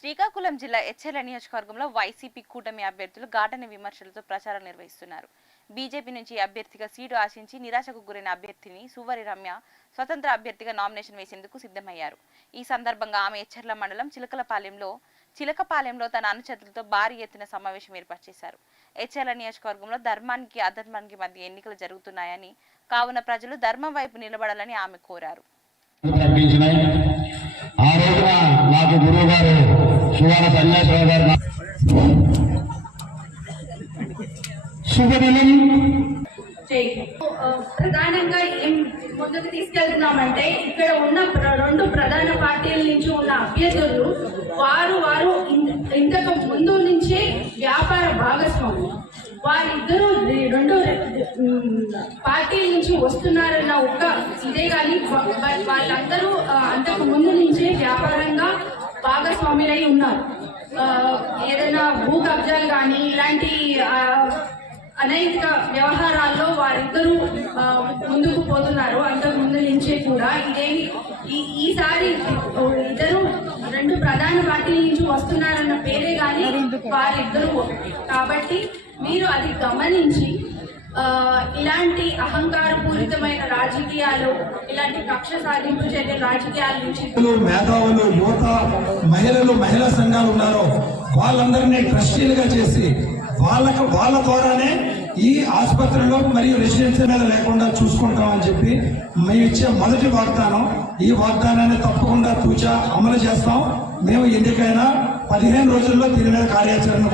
శ్రీకాకుళం జిల్లా హెచ్ఎల్ నియోజకవర్గంలో వైసీపీ కూటమి అభ్యర్థులు ఘాటన విమర్శలతో ప్రచారం నిర్వహిస్తున్నారు. బీజేపీ నుంచి అభ్యర్థిగా సీటు ఆశించి నిరాశకు గురైన అభ్యర్థిని సువరి రమ్య స్వతంత్ర అభ్యర్థిగా నామినేషన్ వేసేందుకు సిద్ధమయ్యారు. ఈ సందర్భంగా ఆమె హెచ్చర్ల మండలం చిలకలపాలెంలో చిలకపాలెంలో తన అనుచరులతో భారీ ఎత్తున సమావేశం ఏర్పాటు చేశారు. హెచ్ఎల్ నియోజకవర్గంలో ధర్మానికి అధర్మానికి మధ్య ఎన్నికలు జరుగుతున్నాయని కావున ప్రజలు ధర్మం వైపు నిలబడాలని ఆమె కోరారు. ఆ రోజున నాకు గురువు గారు శివాల సన్యాసరావు గారు శుభదినం. ప్రధానంగా ఏం ముందుకు తీసుకెళ్తున్నామంటే ఇక్కడ ఉన్న ప్ర- రెండు ప్రధాన పార్టీల నుంచి ఉన్న అభ్యర్థులు వారు వారు ఇంతకు ముందు నుంచే వ్యాపార భాగస్వాములు. వారిద్దరూ రెండు పార్టీల నుంచి వస్తున్నారన్న ఒక్క ఇదే కానీ వాళ్ళందరూ అంతకు ముందు వ్యాపారంగా భాగస్వాములై ఉన్నారు. ఏదైనా భూ కబ్జాలు కానీ ఇలాంటి అనేక అనైతిక వ్యవహారాల్లో వారిద్దరూ ముందుకు పోతున్నారు. అంతకు ముందు నుంచే కూడా ఇదేమి ఈ- ఈసారి ఇద్దరు రెండు ప్రధాన పార్టీల నుంచి వస్తున్నారన్న పేరే కానీ వారిద్దరూ ఒకటి. కాబట్టి మీరు అది గమనించి ఇలాంటి అహంకారపూరితమైన రాజకీయాలు ఇలాంటి కక్ష సాధింపు చర్య రాజకీయాల నుంచి మేధావులు యువత మహిళలు మహిళా సంఘాలు ఉన్నారో వాళ్ళందరినీ ట్రస్టీలుగా చేసి వాళ్ళకు వాళ్ళ ద్వారానే ఈ ఆసుపత్రిలో మరియు రెసిడెన్సీ మీద లేకుండా చూసుకుంటామని చెప్పి మేము ఇచ్చే మొదటి వాగ్దానం. ఈ వాగ్దానాన్ని తప్పకుండా తూచా అమలు చేస్తాం. మేము ఎందుకైనా పదిహేను రోజుల్లో దీని మీద కార్యాచరణ